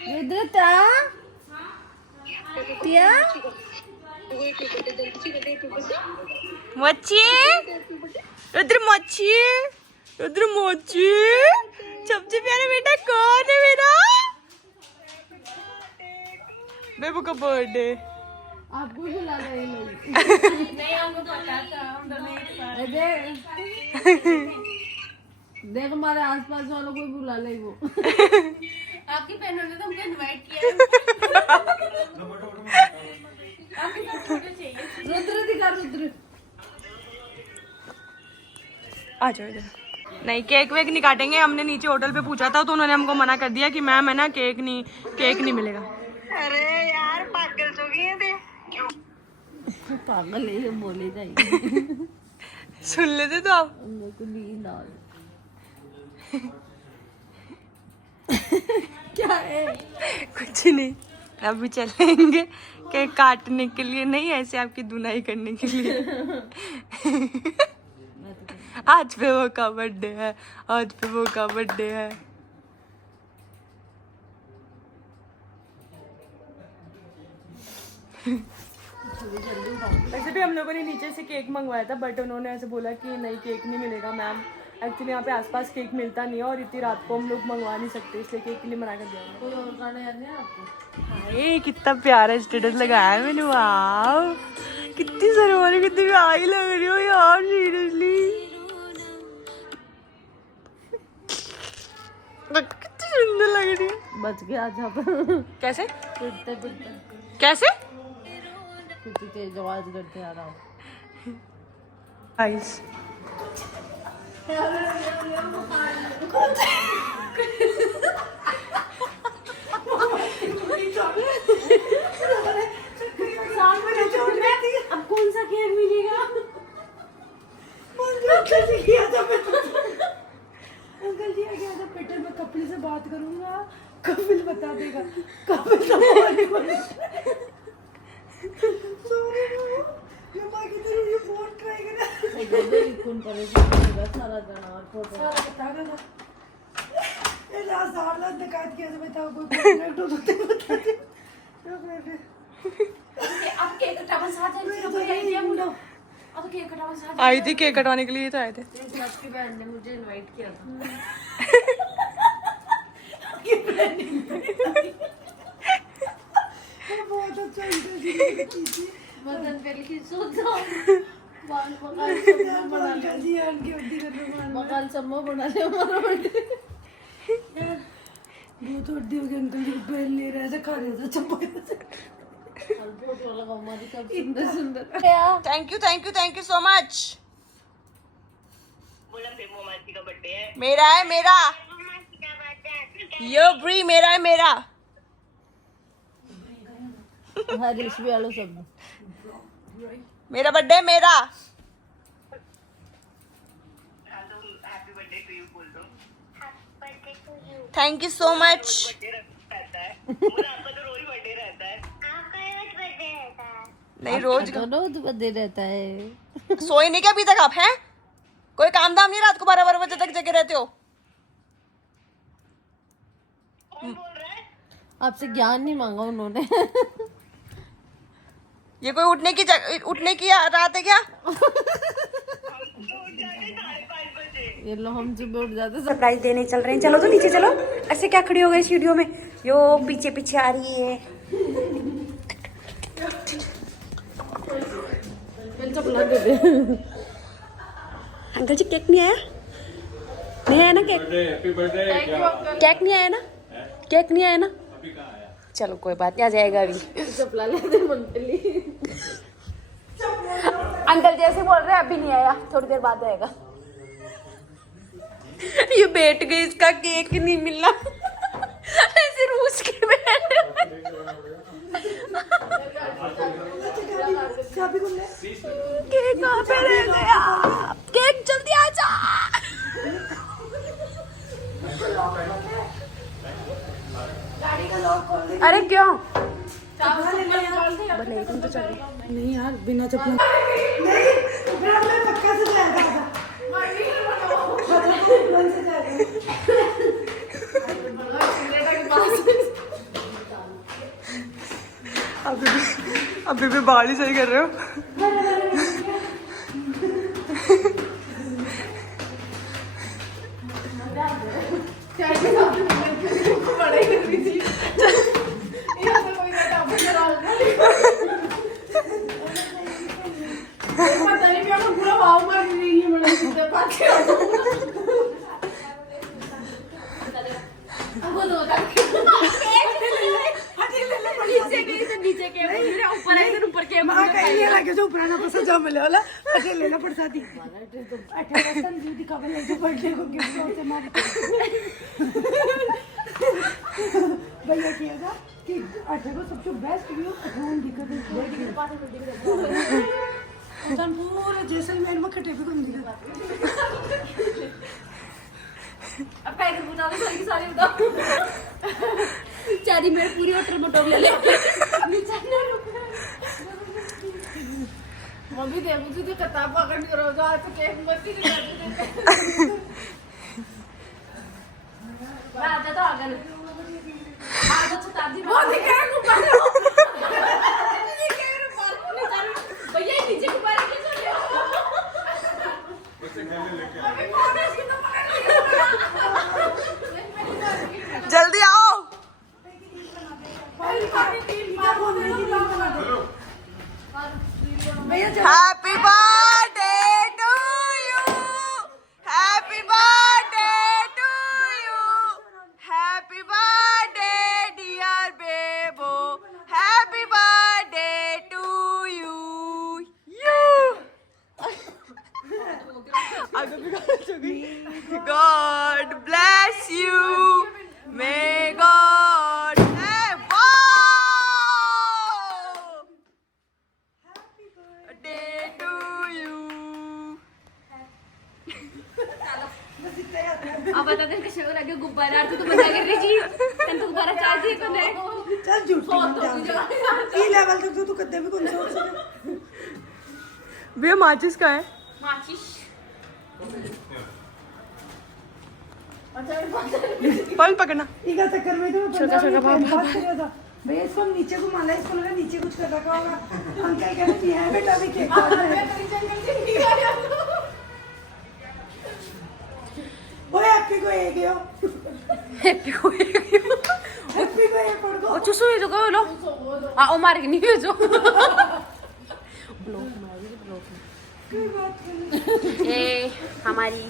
रुद्र मोची रुद्र मोची रुद्र मोची सबसे प्यारा बेटा कौन है मेरा? बेबू का बर्थडे। आपको बुला रहे नहीं हमको पता था, हम दोनों एक साथ। देख हमारे आसपास वालों को बुला ले वो। आपकी बहनों ने तो हमको इनवाइट किया है। आपके साथ फोटो चाहिए। रुद्र दिखा रुद्र। आ जाओ इधर। नहीं केक वेक नहीं काटेंगे। हमने नीचे होटल पे पूछा था तो उन्होंने हमको मना कर दिया कि मैम है ना केक नहीं मिलेगा। अरे यार पागल हो गई है थे। पागल है ये बोले जाएगी। सुन लेते तो आप। मेरे को नींद आ रही। क्या है? कुछ नहीं, अभी चलेंगे केक काटने के लिए, नहीं ऐसे आपकी धुनाई करने के लिए। आज पे वो का बर्थडे है, आज पे वो का बर्थडे है। वैसे भी हम लोगों ने नीचे से केक मंगवाया था बट उन्होंने ऐसे बोला कि नहीं केक नहीं मिलेगा मैम। एक्चुअली यहाँ पे आसपास केक मिलता नहीं है और इतनी रात को हम लोग मंगवा नहीं सकते, इसलिए केक के लिए मना कर दिया। कोई और गाना याद नहीं आपको? हाय कितना प्यारा स्टेटस लगाया है मैंने, वाह कितनी सरवानी कितनी प्यारी लग रही हो यार सीरियसली। कितनी सुंदर लग रही है। बच गया आज आप। कैसे पिटते पिटते कैसे कितनी तेज आवाज करते आ रहा हूँ। गाइस अब कौन सा केक मिलेगा? अंकल जी आ गया था पेटर में कपिल से बात करूंगा, कपिल बता देगा। कपिल तो फोन ट्राई करा फोन करे सारा गाना और फोटो सारा बता देना। ये लास्ट हालत दिखात कैसे बताओ कोई कॉन्ट्रैक्ट हो बता दे। अब केक कटावन साथ है फिर कोई आइडिया मुंडो। अब केक कटावन साथ आई थी केक कटवाने के लिए तो आए थे। आपकी बहन ने मुझे इनवाइट किया था। बहुत अच्छा इंटरव्यू मदन पहले की सोचा मकान सम्मा बना ले हमारा बर्थडे। यार बहुत हड्डी हो गई। अंकल जी पहन ले रहे थे खा रहे थे चप्पल से। फोटो लगा हमारी सब सुंदर सुंदर। Thank you so much. बोला फेमो मासी का बर्थडे है। मेरा है मेरा, यो ब्री मेरा है मेरा। हाँ रिश भी आलो सब मेरा बर्थडे मेरा। हैप्पी बर्थडे टू यू बोल दो। Happy birthday to you. Thank you so much. Birthday रहता है मुझे आपका तो रोज बर्थडे रहता है। आपका रोज बर्थडे रहता है। नहीं रोज रोज बर्थडे रहता है। सोए नहीं क्या अभी तक आप हैं? कोई काम धाम नहीं, रात को 12 बजे तक जगे रहते हो। कौन बोल रहा है? आपसे ज्ञान नहीं मांगा उन्होंने। ये कोई उठने की रात है क्या? ये लो हम सुबह उठ जाते। सरप्राइज देने चल रहे हैं, चलो तो नीचे चलो। ऐसे क्या खड़ी हो गई स्टूडियो में? यो पीछे पीछे आ रही है। चपला दे दे। अंकल जी केक नहीं आया? नहीं आया ना केक? केक नहीं आया ना? केक नहीं आया ना? चलो कोई बात नहीं, आ जाएगा अभी। चपला ले दे मंटली। अंकल जी ऐसे बोल रहे हैं अभी नहीं आया, थोड़ी देर बाद आएगा। ये बैठ गई, इसका केक नहीं मिला। ऐसे रूस के बैठ। केक कहाँ पे रह गया? केक जल्दी आ जा। अरे क्यों? तुम तो चलो। नहीं यार बिना चप्पल अभी भी बाल ही सही कर रहे हो। भैया किया कि 18 को सबसे बेस्ट व्यू 18 दिखत पूरे जैसलमेर में कटे भी घूम दिखा। अब टाइगर बता दो सारी बताओ। चारी मेरे पूरी होटल मोटो ले ले मम्मी दे मुझे तो किताब पकड़ के रोजा आज तो केक मत ही कर दे। मैं आता तो आगे आज तो दादी वो दिखा को भैया नीचे को बाहर के चले जल्दी आओ। Happy birthday to you, happy birthday to you, happy birthday dear Bebo, happy birthday to you. God bless you. May God have day to you. अब बता दे कैसे हो रहा है गुब्बारा तो मजा कर रही थी तन तो गुब्बारा चाहिए तो नहीं चल झूठ की लेवल तक तो तू कदे भी कौन सोच सके। भैया माचिस का है? माचिस फल पकड़ना। इका चक्कर में तो छोटा छोटा बात किया था भैया इसको नीचे को माला इसको लगा नीचे कुछ कर रखा होगा। हम क्या कह रहे हैं बेटा भी केक खा रहे हैं। ओए हैप्पी को एक हो हैप्पी को हैप्पी को एक और को चुसो ये तो कहो लो आ ओ मार के नहीं भेजो ये हमारी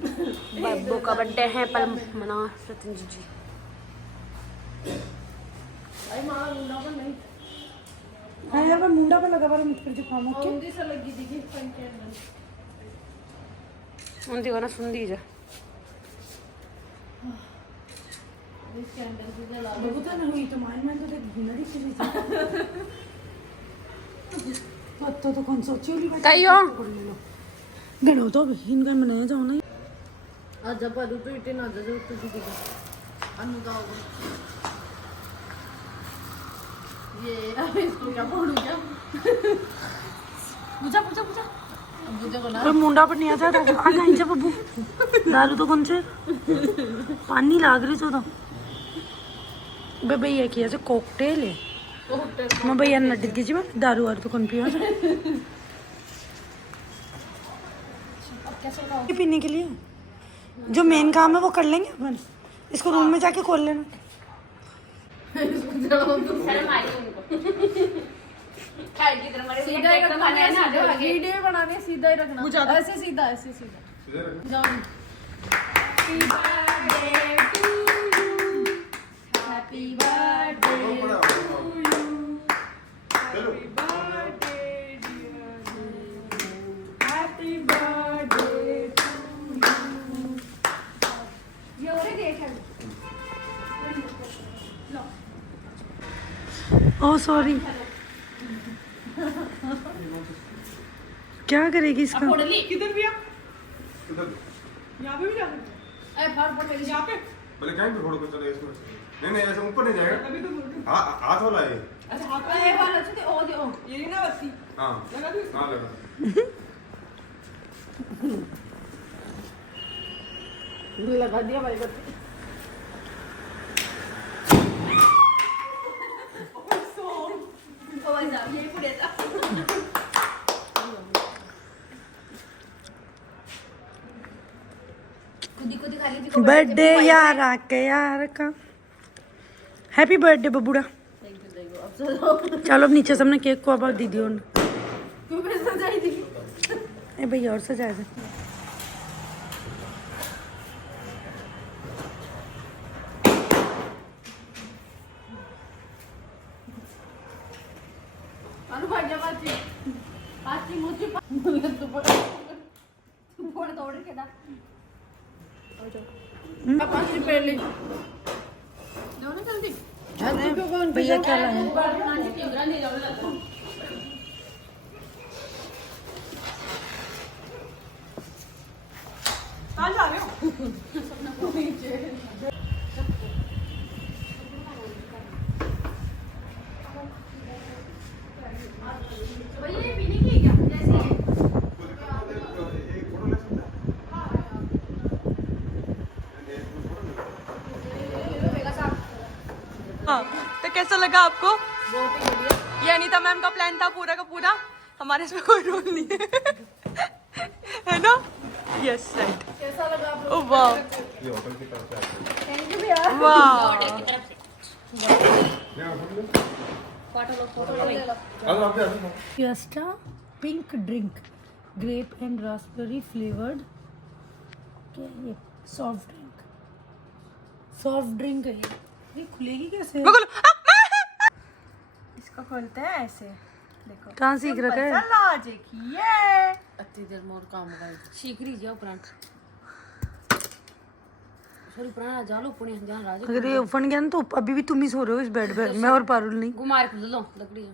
बब्बू का बर्थडे है पर मना सतंजू जी। हां यार मैं मुंडा पे लगा बार मुझ पर जो काम ओके उनती को ना सुन दीजिए देखो तो नहीं तो मान तो देख भिनड़ी चली जा तो कौन सोची होली बात कहियो गणो तो इनका मनाया जाओ ना आज पर तो इतने ना जा तो जी अनुदाओ ये अब इसको क्या बोलूं क्या पूछा पूछा पूछा पूछा को ना पर मुंडा पर नहीं आता आ गई जा बब्बू दारू तो कौन से पानी लाग रही तो बे भैया किया जो कॉकटेल है मैं भैया नड्डी की जी दारू वारू तो कौन पिया पीने के लिए जो मेन काम है वो कर लेंगे अपन इसको रूम में जाके खोल लेना वीडियो बनाने सीधा ही रखना ऐसे सीधा ऐसे सीधा जाओ हैप्पी बर्थडे ओह सॉरी क्या करेगी इसका किधर भैया? यहाँ पे भी जा सकते हैं? यहाँ पे? भले कहीं भी फोड़ो कुछ चलो इसमें। नहीं ऐसे ऊपर नहीं जाएगा। अभी तो बोल रही हूँ। हाँ हाथ वाला है। अच्छा हाथ पे ये वाला अच्छे ओ दे ओ ये ना बत्ती हाँ लगा दूँ इसको? हाँ लगा। लगा दिया भाई बत्ती बर्थडे यार आके यार का। हैप्पी बर्थडे बबूड़ा। चलो अब नीचे सबने केक को अब दीदी ने ए भैया और सजाए थे। भैया क्या लाए? तो कैसा लगा आपको? बहुत ही बढ़िया। ये अनीता मैम का प्लान था पूरा का पूरा, हमारे इसमें कोई रोल नहीं है है ना? Yes right. कैसा लगा आपको? वाह ये होटल की तरफ से आते थैंक यू भैया। वाह हैं। Fiesta pink drink grape and raspberry flavoured. क्या है ये? सॉफ्ट ड्रिंक है ये खुलेगी कैसे? इसको खोलते हैं ऐसे, देखो कहाँ सीख रखा है? लॉजिक ये अति देर मोर काम का सीख रही जाओ प्रांत सॉरी प्राण जालो पुणे ध्यान राज अगर ये ओपन गया ना तो अभी भी तुम ही सो रहे हो इस बेड पे, मैं और पारुल नहीं। गुमार खुल लो लकड़ी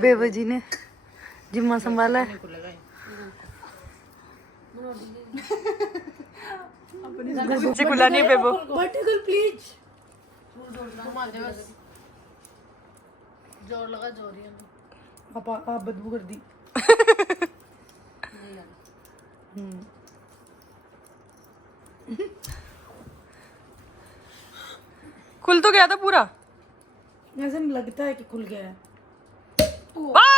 बेबजी ने जिम्मा संभाला है। जी खुला नहीं बेबो। Vertical please. जोर लगा जोर ही आप बदबू कर दी। खुल तो गया था पूरा। ऐसे लगता है कि खुल गया है। वाह!